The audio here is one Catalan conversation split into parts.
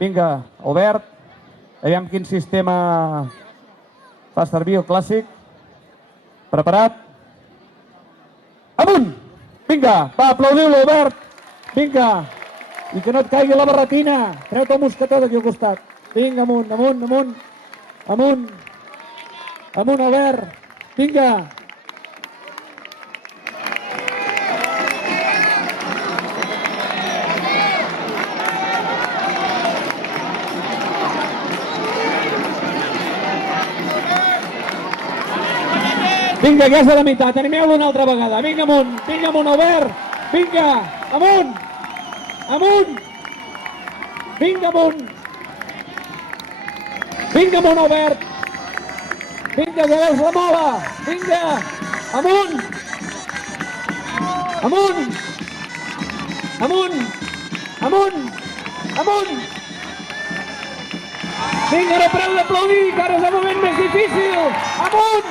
Vinga, Albert. Aviam quin sistema fa servir el clàssic. Preparat? Amunt! Vinga, va, aplaudiu-lo, Albert. Vinga. I que no et caigui la barretina. Treu-te el mosquetó d'aquí al costat. Vinga, amunt, amunt, amunt. Amunt. Amunt, Albert. Vinga. Vinga, que és a la meitat. Animeu-lo una altra vegada. Vinga, amunt, Albert. Vinga, amunt. Amunt. Vinga, amunt. Vinga, amunt, Albert. Vinga, que veus la mola. Vinga, amunt. Amunt. Amunt. Amunt. Amunt. Vinga, ara preu d'aplaudir, que ara és el moment més difícil. Amunt.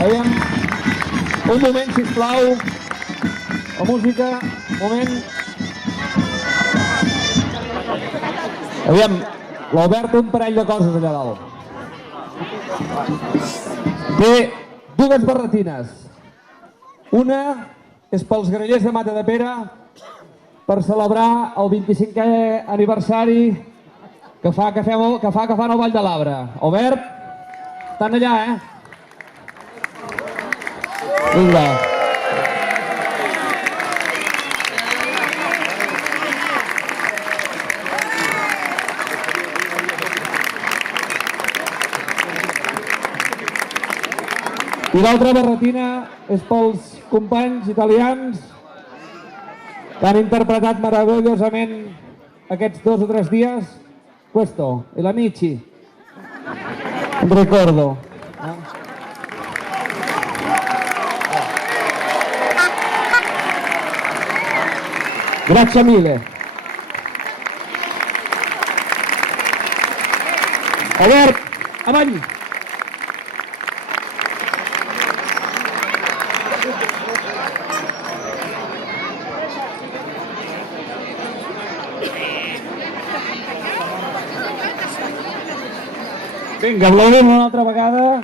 Aviam, un moment, sisplau. La música, moment. Aviam, l'Albert té un parell de coses allà dalt. Té dues barretines. Una és pels grallers de Matadepera per celebrar el 25è aniversari que fan al Vall de l'Arbre. Albert, estan allà, Vinga. I l'altra barretina és pels companys italians que han interpretat meravellosament aquests 2 o 3 dies. Questo, el amici. Un ricordo. Grazie mille. Albert, avall. Vinga, aplaudim una altra vegada.